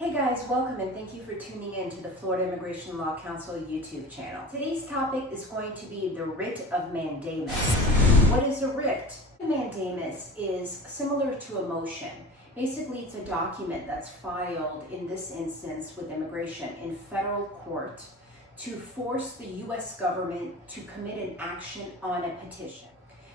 Hey guys, welcome and thank you for tuning in to the Florida Immigration Law Council YouTube channel. Today's topic is going to be the writ of mandamus. What is a writ? A mandamus is similar to a motion. Basically, it's a document that's filed, in this instance with immigration, in federal court to force the U.S. government to commit an action on a petition.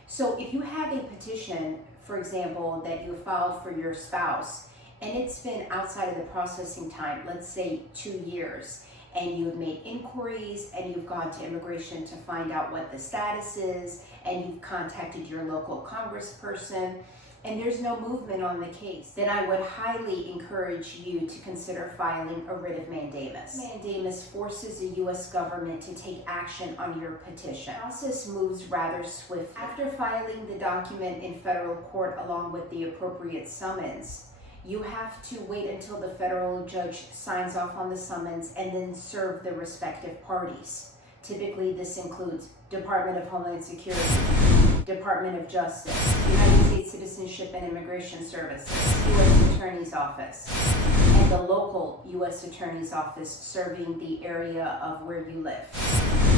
So if you have a petition, for example, that you filed for your spouse, and it's been outside of the processing time, let's say 2 years, and you've made inquiries and you've gone to immigration to find out what the status is, and you've contacted your local congressperson, and there's no movement on the case, then I would highly encourage you to consider filing a writ of mandamus. Mandamus forces the U.S. government to take action on your petition. The process moves rather swiftly. After filing the document in federal court along with the appropriate summons, you have to wait until the federal judge signs off on the summons and then serve the respective parties. Typically, this includes Department of Homeland Security, Department of Justice, United States Citizenship and Immigration Services, U.S. Attorney's Office, and the local U.S. Attorney's Office serving the area of where you live.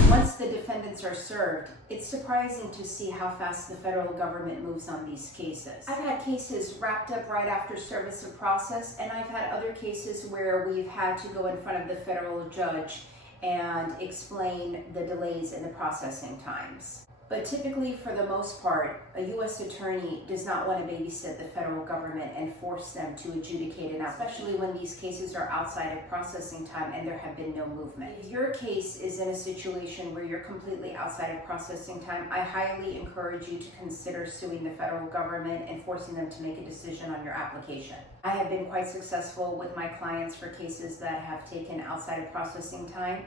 Once the defendants are served, it's surprising to see how fast the federal government moves on these cases. I've had cases wrapped up right after service of process, and I've had other cases where we've had to go in front of the federal judge and explain the delays in the processing times. But typically, for the most part, a U.S. attorney does not want to babysit the federal government and force them to adjudicate it, especially when these cases are outside of processing time and there have been no movement. If your case is in a situation where you're completely outside of processing time, I highly encourage you to consider suing the federal government and forcing them to make a decision on your application. I have been quite successful with my clients for cases that have taken outside of processing time.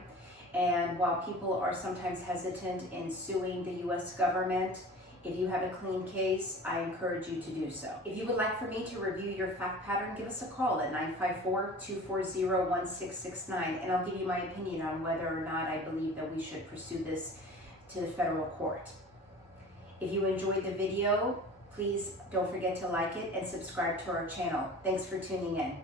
And while people are sometimes hesitant in suing the U.S. government, if you have a clean case, I encourage you to do so. If you would like for me to review your fact pattern, give us a call at 954-240-1669, and I'll give you my opinion on whether or not I believe that we should pursue this to the federal court. If you enjoyed the video, please don't forget to like it and subscribe to our channel. Thanks for tuning in.